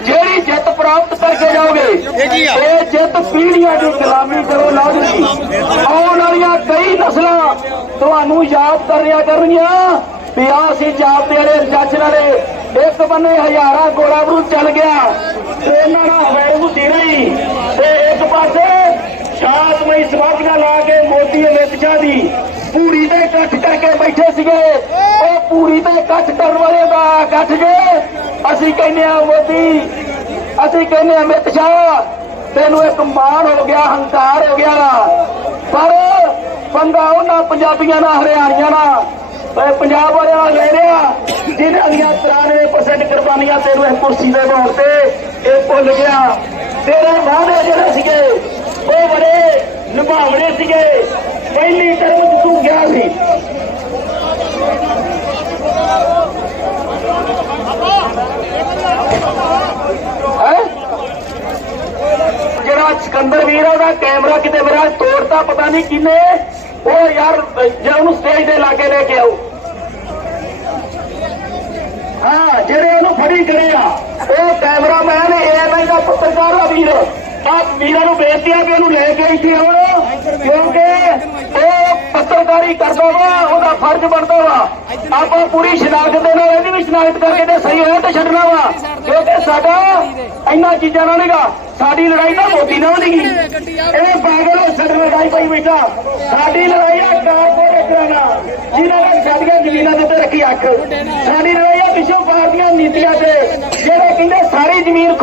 ਜਿਹੜੀ ਜਿੱਤ ਪ੍ਰਾਪਤ ਕਰਕੇ ਜਾਓਗੇ ਇਹ ਜਿੱਤ ਪੀੜ੍ਹੀਆਂ ਦੀ ਗੁਲਾਮੀ ਕਰੋ ਲਾਜ਼ਮੀ। ਆਉਣ ਵਾਲੀਆਂ ਕਈ ਨਸਲਾਂ ਤੁਹਾਨੂੰ ਯਾਦ ਕਰਿਆ ਕਰਨਗੀਆਂ। ਵੀ ਆ ਅਸੀਂ ਜਾਪਦੇ ਵਾਲੇ ਜੱਜ ਨਾਲੇ ਇੱਕ ਬੰਨੇ ਹਜ਼ਾਰਾਂ ਗੋਲਾ ਬਰੂ ਚੱਲ ਗਿਆ ਟ੍ਰੇਨਾਂ ਨਾਲ ਹਵਾਈ ਹੁੰਦੀ ਰਹੀ। ਤੇ ਇੱਕ ਪਾਸੇ ਸ਼ਾਂਤਮਈ ਸਮਾਧੀਆਂ ਲਾ ਕੇ ਮੋਦੀ ਅਮਿਤ ਸ਼ਾਹ ਦੀ ਪੂਰੀ ਤੇ ਇਕੱਠ ਕਰਕੇ ਬੈਠੇ ਸੀਗੇ। ਉਹ ਪੂਰੀ ਤੇ ਇਕੱਠ ਕਰਨ ਵਾਲੇ ਦਾ ਇਕੱਠ ਜੇ ਅਸੀਂ ਕਹਿੰਦੇ ਆ ਮੋਦੀ, ਅਸੀਂ ਕਹਿੰਦੇ ਆ ਅਮਿਤ ਸ਼ਾਹ, ਤੈਨੂੰ ਇੱਕ ਮਾਣ ਹੋ ਗਿਆ, ਹੰਕਾਰ ਹੋ ਗਿਆ। ਪਰ ਪੰਗਾ ਉਹਨਾਂ ਪੰਜਾਬੀਆਂ ਨਾਲ, ਹਰਿਆਣੀਆਂ ਨਾਲ। ਓਏ ਪੰਜਾਬ ਵਾਲਿਆਂ ਨਾਲ ਲੈ ਰਿਹਾ ਜਿਨ੍ਹਾਂ ਦੀਆਂ 93% ਕੁਰਬਾਨੀਆਂ ਤੈਨੂੰ ਇਹ ਕੁਰਸੀ ਦੇ ਬਹਾਉ ਤੇ ਇਹ ਭੁੱਲ ਗਿਆ। ਤੇਰੇ ਵਾਅਦੇ ਜਿਹੜੇ ਸੀਗੇ, ਉਹ ਬੜੇ ਨਿਭਾਵਣੇ ਸੀਗੇ। ਪਹਿਲੀ ਟਰਮ ਤੂੰ ਗਿਆ ਸੀ ਹੈਂ? ਜਿਹੜਾ ਵੀਰ ਉਹਦਾ ਕੈਮਰਾ ਕਿਤੇ ਮੇਰਾ ਤੋੜਤਾ, ਪਤਾ ਨਹੀਂ ਕਿਨੇ। ਉਹ ਯਾਰ, ਜੇ ਉਹਨੂੰ ਸਟੇਜ ਦੇ ਲਾਗੇ ਲੈ ਕੇ ਆਓ ਹਾਂ, ਜਿਹੜੇ ਉਹਨੂੰ ਫੜੀ ਕਰੇ ਆ, ਉਹ ਕੈਮਰਾਮੈਨ ਏਐਮਆਈ ਦਾ ਪੱਤਰਕਾਰ ਆ ਵੀਰ। ਆ ਵੀਰਾਂ ਨੂੰ ਬੇਨਤੀ ਆ ਕਿ ਉਹਨੂੰ ਲੈ ਕੇ ਇੱਥੇ ਆਉਣ ਕਿਉਂਕਿ ਪੱਤਰਕਾਰੀ ਕਰਦਾ ਵਾ, ਉਹਦਾ ਫਰਜ਼ ਬਣਦਾ ਵਾ। ਆਪਾਂ ਪੂਰੀ ਸ਼ਨਾਖਤ ਦੇ ਨਾਲ ਇਹਦੀ ਵੀ ਸ਼ਨਾਖਤ ਕਰਕੇ ਤੇ ਸਹੀ ਹੋਇਆ ਤੇ ਛੱਡਣਾ ਵਾ। ਕਿਉਂਕਿ ਸਾਡਾ ਇੰਨਾ ਚੀਜ਼ਾਂ ਨਾਲ ਨਹੀਂਗਾ ਸਾਡੀ ਲੜਾਈ ਤਾਂ ਮੋਦੀ ਨਾਲ ਨਹੀਂਗੀ ਇਹ ਪਾਗਲ ਸਾਡੇ ਲੜਾਈ ਪਈ ਬੈਠਾ। ਸਾਡੀ ਲੜਾਈ ਆ ਕਾਰਪੋਰੇਟਰਾਂ ਨਾਲ ਜਿਨ੍ਹਾਂ ਨੇ ਸਾਡੀਆਂ ਜ਼ਮੀਨਾਂ ਦੇ ਉੱਤੇ ਰੱਖੀ ਅੱਖ। ਸਾਡੀ ਲੜਾਈ ਆ ਵਿਸ਼ਵ ਭਾਰਤ ਦੀਆਂ ਨੀਤੀਆਂ ਤੇ। ਜਿਹੜੇ ਕਹਿੰਦੇ ਸਾਰੀ ਜ਼ਮੀਨ